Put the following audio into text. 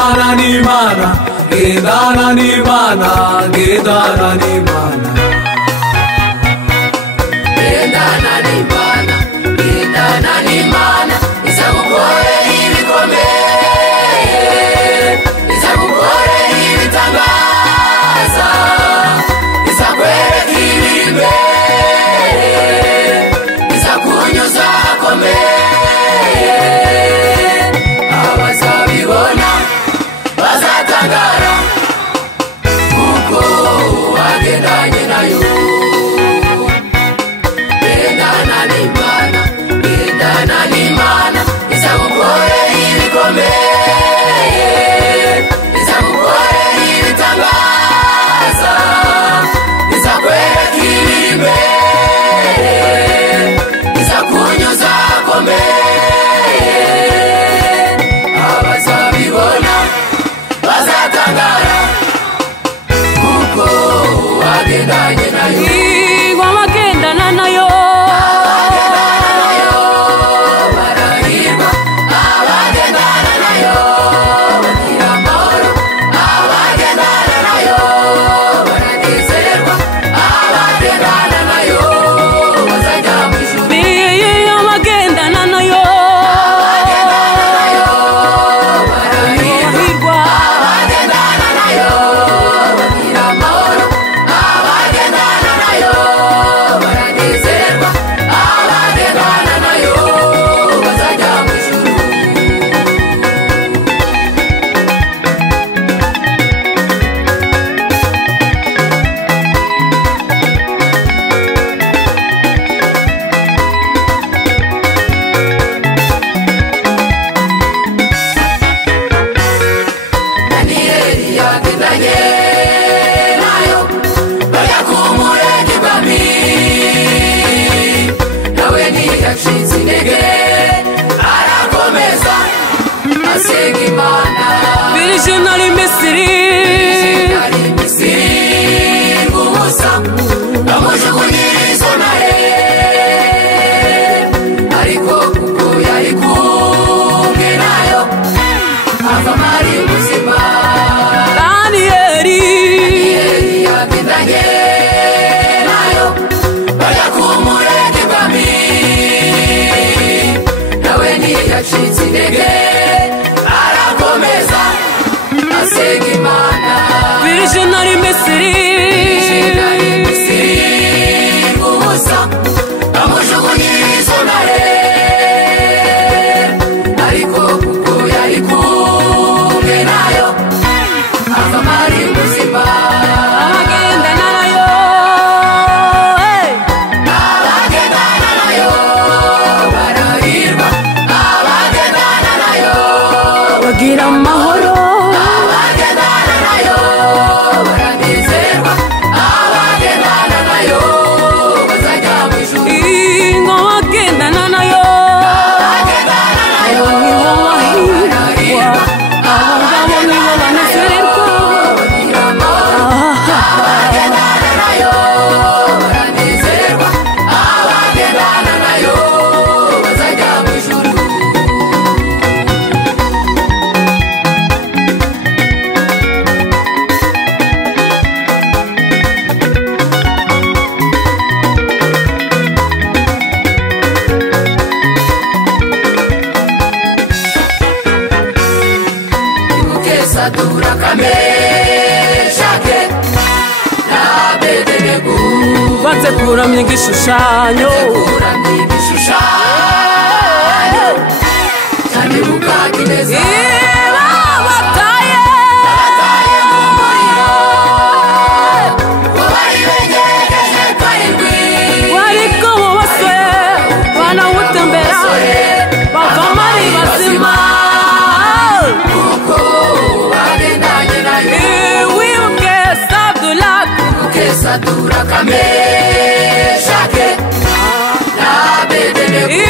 gendana n'Imana, gendana n'Imana, gendana n'Imana. Gendana n'Imana, gendana n'Imana, izagukorera ibikomeye, izagukorera ibitangaza, izakwereka ibiri imbere, izakunyuza ahakomeye. Abazabibona bazatangara kuko wagendanye nayo. Gendana n'Imana, gendana n'Imana, izagukorera ibikomeye, izagukorera ibitangaza, izakwereka ibiri imbere, izakunyuza ahakomeye. Abazabibona bazatangara kuko wagendanye nayo. Wagendana nayo, barahirwa abagendana nayo, bagira amahoro. Abagendana nayo baranezerwa, abagendana nayo bazajya mu ijuru. wagendana nayo, Barahirwa abagendana nayo, bagira amahoro. Abagendana nayo baranezerwa, abagendana nayo bazajya mu ijuru. Daniyeli yagendanye nayo bajya ku murenge bami, nawe ntiyacitse intege, arakomeza asenga Imana. Visionary Misiri, Ari Misiri ubusa bamujugunyira izo ntare, ariko kuko yari kumwe nayo avamo ari muzima. Daniyeli, Yagendanye nayo bajya ku murenge bami, nawe ntiyacitse intege, arakomeza asenga Imana. Visionary Misiri, Ari Misiri ubusa bamujugunyira izo ntare, ariko kuko yari kumwe nayo avamo ari muzima. wagendana nayo, Abagendana nayo barahirwa, abagendana nayo bagira amahoro. abagendana nayo baranezerwa, abagendana nayo bazajya mu ijuru. Wagendana nayo, Abagendana nayo nibo bahirwa, abo ngabo nibo banezererwa. bagira amahoro. Abagendana nayo baranezerwa, abagendana nayo bazajya mu ijuru. Ibuke Saduraka, Meshake na Abedenego, Banze kuramya igishushanyo, kuramya igishushanyo cyane bukagineza, bataye bataye mu muriro ngo bari begereje karindwi, wariko bose banawutembera bavamo ari bazima. kuko bagendanye nayo. Wibuke Saduraka, Ibuke Saduraka, Meshake na Abedenego,